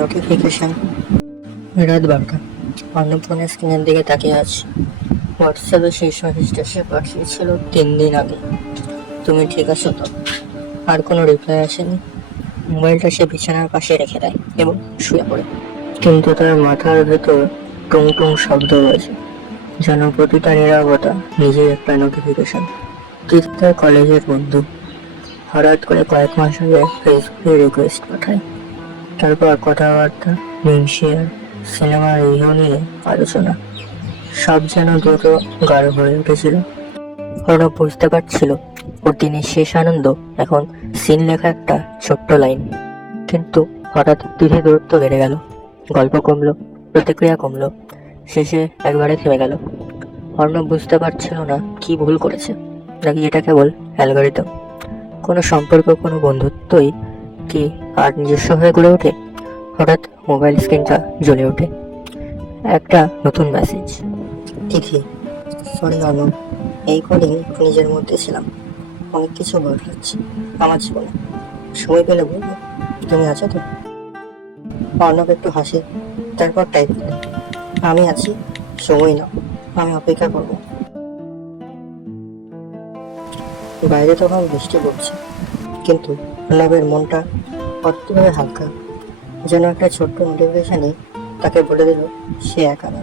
Notification. রাত 12টা। অর্ণব ফোনের স্ক্রিনের দিকে তাকিয়ে আছে। হোয়াটসঅ্যাপে শেষ মেসেজটা সে পাঠিয়েছিল 3 দিন আগে। তুমি ঠিক আছো তো? আর কোনো রিপ্লাই আসেনি। মোবাইলটা সে বিছানার পাশে রেখে দেয় এবং শুয়ে পড়ে। কিন্তু তার মাথার ভেতর টুং টুং শব্দ রয়েছে, যেন প্রতিটা নীরবতা নিজেই একটা নোটিফিকেশন। তিথি তার কলেজের বন্ধু। হঠাৎ করে কয়েক মাস আগে ফেসবুকে রিকোয়েস্ট পাঠায়। তারপর কথাবার্তা, মিম শেয়ার, সিনেমা রিভিউ নিয়ে আলোচনা, সব যেন দ্রুত গাঢ় হয়ে উঠেছিল। অর্ণব বুঝতে পারছিল ওর দিনের শেষ আনন্দ এখন সিন লেখা একটা ছোট্ট লাইন। কিন্তু হঠাৎ তিথি দূরত্ব বেড়ে গেল, গল্প কমলো, প্রতিক্রিয়া কমলো, শেষে একবারে থেমে গেল। অর্ণব বুঝতে পারছিল না কি ভুল করেছে, নাকি এটা কেবল অ্যালগরিদম। কোনো সম্পর্ক, কোনো বন্ধুত্বই কি আর নিজস্ব হয়ে গড়ে ওঠে? হঠাৎ মোবাইল স্ক্রিনটা জ্বলে ওঠে। একটা নতুন মেসেজ। তিথি, সরি অর্ণব, এই কদিন একটু নিজের মধ্যে ছিলাম। অনেক কিছু বদলাচ্ছে আমার জীবনে। সময় পেলে বলবো। তুমি আছো তো? অর্ণব একটু হাসে, তারপর টাইপ করে, আমি আছি, সময় নাও, আমি অপেক্ষা করবো। বাইরে তখন বৃষ্টি পড়ছে, কিন্তু অর্ণবের মনটা অদ্ভুতভাবে হালকা, যেন একটা ছোট্ট নোটিফিকেশনই তাকে বলে দিল সে একা না।